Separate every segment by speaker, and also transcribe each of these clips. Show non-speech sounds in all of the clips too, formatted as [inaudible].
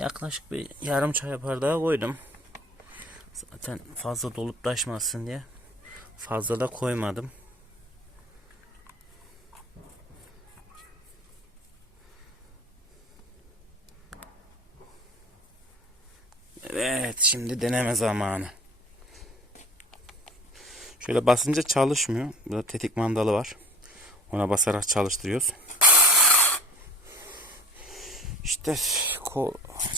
Speaker 1: Yaklaşık bir yarım çay bardağı koydum. Zaten fazla dolup taşmasın diye. Fazla da koymadım. Evet, şimdi deneme zamanı. Şöyle basınca çalışmıyor. Burada tetik mandalı var. Ona basarak çalıştırıyoruz. İşte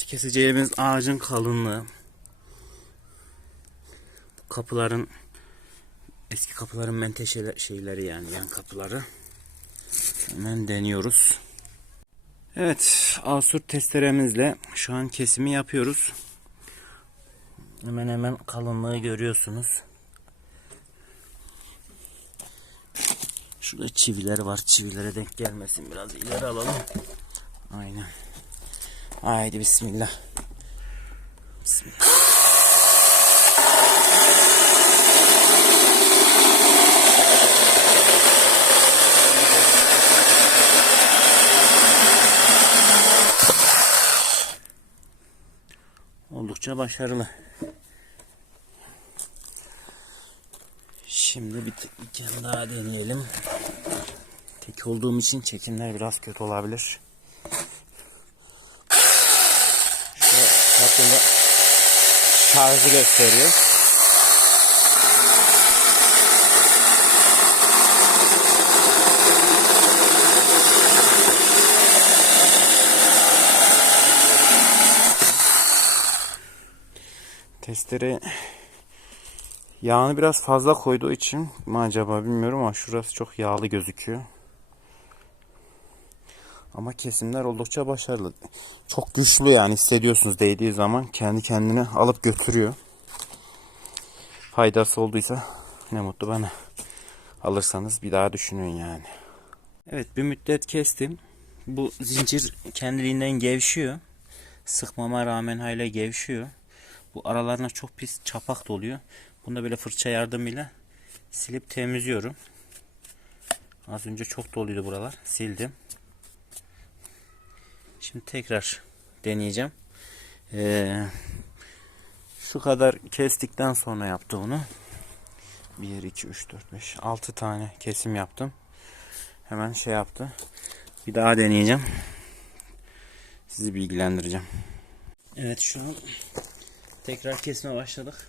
Speaker 1: keseceğimiz ağacın kalınlığı. Bu kapıların eski kapıların menteşe şeyleri yani yan kapıları. Hemen deniyoruz. Evet, asur testeremizle şu an kesimi yapıyoruz. Hemen hemen kalınlığı görüyorsunuz. Şurada çiviler var. Çivilere denk gelmesin. Biraz ileri alalım. Aynen. Haydi bismillah. Bismillah. Oldukça başarılı. Şimdi bir, bir kere daha deneyelim. Tek olduğum için çekimler biraz kötü olabilir. Şu hakkında şarjı gösteriyor. Testere yağını biraz fazla koyduğu için mi acaba bilmiyorum ama şurası çok yağlı gözüküyor. Ama kesimler oldukça başarılı. Çok güçlü yani hissediyorsunuz değdiği zaman kendi kendine alıp götürüyor. Faydası olduysa ne mutlu bana. Alırsanız bir daha düşünün yani. Evet bir müddet kestim. Bu zincir kendiliğinden gevşiyor. Sıkmama rağmen hala gevşiyor. Bu aralarına çok pis çapak doluyor. Bunu da böyle fırça yardımıyla silip temizliyorum. Az önce çok doluydu buralar. Sildim. Şimdi tekrar deneyeceğim. Ee, şu kadar kestikten sonra yaptı onu. 1, 2, 3, 4, 5, 6 tane kesim yaptım. Hemen şey yaptı. Bir daha deneyeceğim. Sizi bilgilendireceğim. Evet şu an tekrar kesme başladık.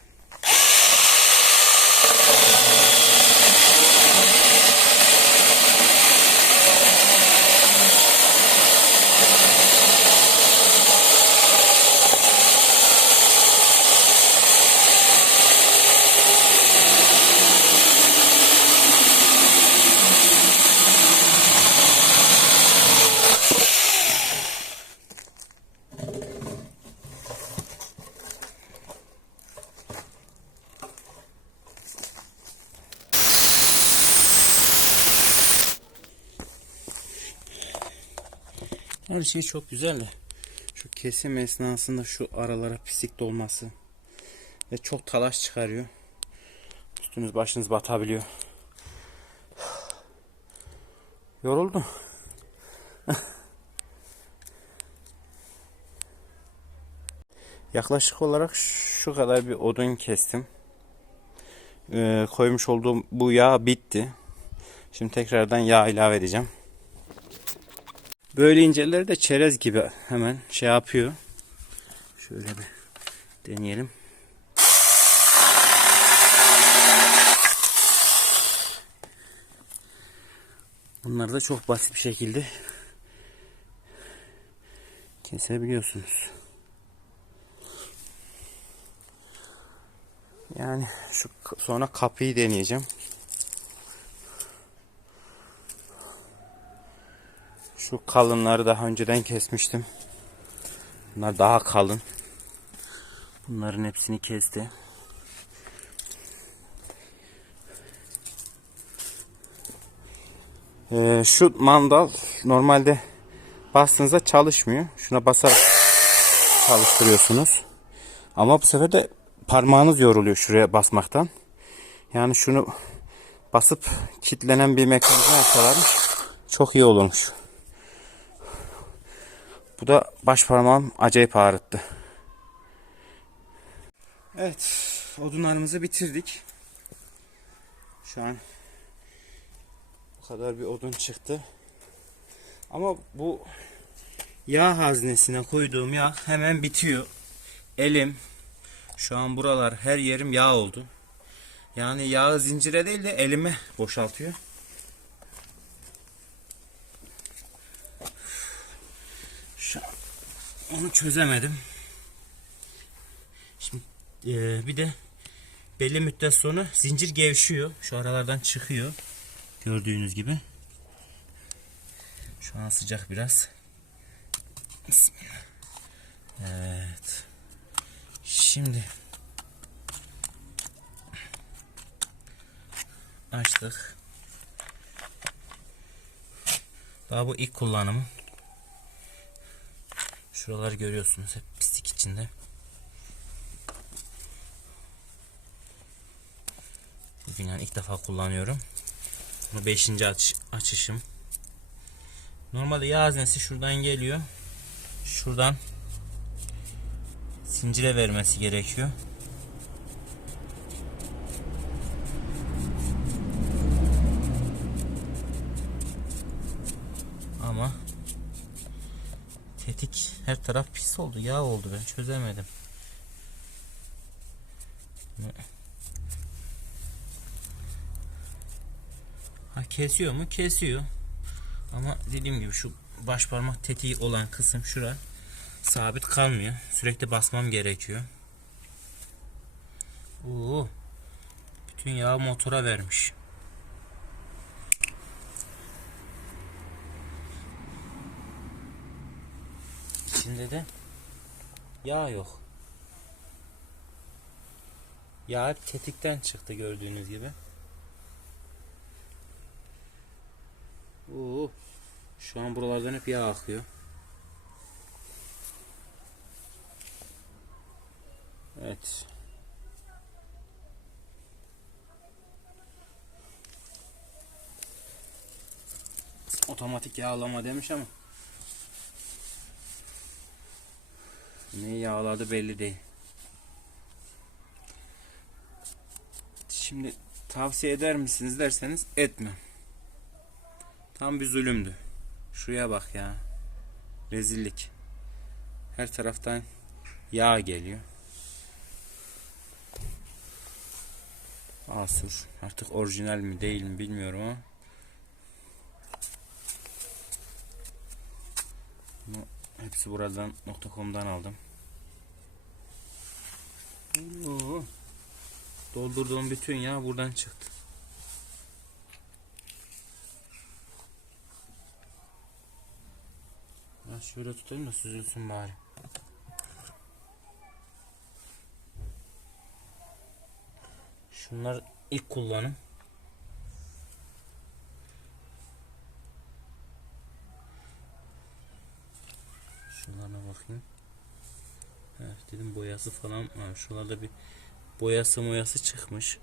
Speaker 1: Her şey çok güzel de şu kesim esnasında şu aralara pislik dolması ve çok talaş çıkarıyor. Üstünüz başınız batabiliyor. Yoruldum. [laughs] Yaklaşık olarak şu kadar bir odun kestim. Ee, koymuş olduğum bu yağ bitti. Şimdi tekrardan yağ ilave edeceğim. Böyle inceleri de çerez gibi hemen şey yapıyor. Şöyle bir deneyelim. Bunları da çok basit bir şekilde kesebiliyorsunuz. Yani şu sonra kapıyı deneyeceğim. Şu kalınları daha önceden kesmiştim. Bunlar daha kalın. Bunların hepsini kesti. Ee, şu mandal normalde bastığınızda çalışmıyor. Şuna basarak çalıştırıyorsunuz. Ama bu sefer de parmağınız yoruluyor şuraya basmaktan. Yani şunu basıp kilitlenen bir mekanizma yapsalarmış çok iyi olurmuş. Bu da baş parmağım acayip ağrıttı. Evet, odunlarımızı bitirdik. Şu an bu kadar bir odun çıktı. Ama bu yağ haznesine koyduğum yağ hemen bitiyor. Elim, şu an buralar her yerim yağ oldu. Yani yağı zincire değil de elime boşaltıyor. Şu an onu çözemedim. Şimdi eee, bir de belli müddet sonra zincir gevşiyor. Şu aralardan çıkıyor. Gördüğünüz gibi. Şu an sıcak biraz. Bismillah. Evet. Şimdi açtık. Daha bu ilk kullanımı. Şuraları görüyorsunuz hep pislik içinde. Bugün yani ilk defa kullanıyorum. Bu 5. Açış, açışım. Normalde yağ haznesi şuradan geliyor. Şuradan zincire vermesi gerekiyor. Ama tetik her taraf pis oldu. Yağ oldu ben çözemedim. Ha kesiyor mu? Kesiyor. Ama dediğim gibi şu baş parmak tetiği olan kısım şura sabit kalmıyor. Sürekli basmam gerekiyor. Oo. Bütün yağı motora vermiş. İçinde de yağ yok. Yağ hep tetikten çıktı gördüğünüz gibi. Oo. Şu an buralardan hep yağ akıyor. Evet. Otomatik yağlama demiş ama ne yağladı belli değil. Şimdi tavsiye eder misiniz derseniz etmem. Tam bir zulümdü. Şuraya bak ya. Rezillik. Her taraftan yağ geliyor. Asur. Artık orijinal mi değil mi bilmiyorum ama. Bunu hepsi buradan .com'dan aldım. Oo. Doldurduğum bütün yağ buradan çıktı. Ben şöyle tutayım da süzülsün bari. Şunlar ilk kullanım. Şunlarına bakayım. Evet dedim boyası falan var. Şuralarda bir boyası moyası çıkmış.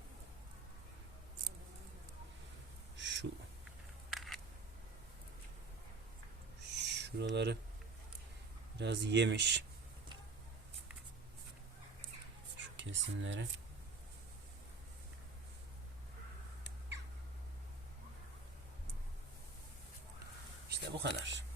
Speaker 1: Şu Şuraları biraz yemiş. Şu kesimleri. İşte bu kadar.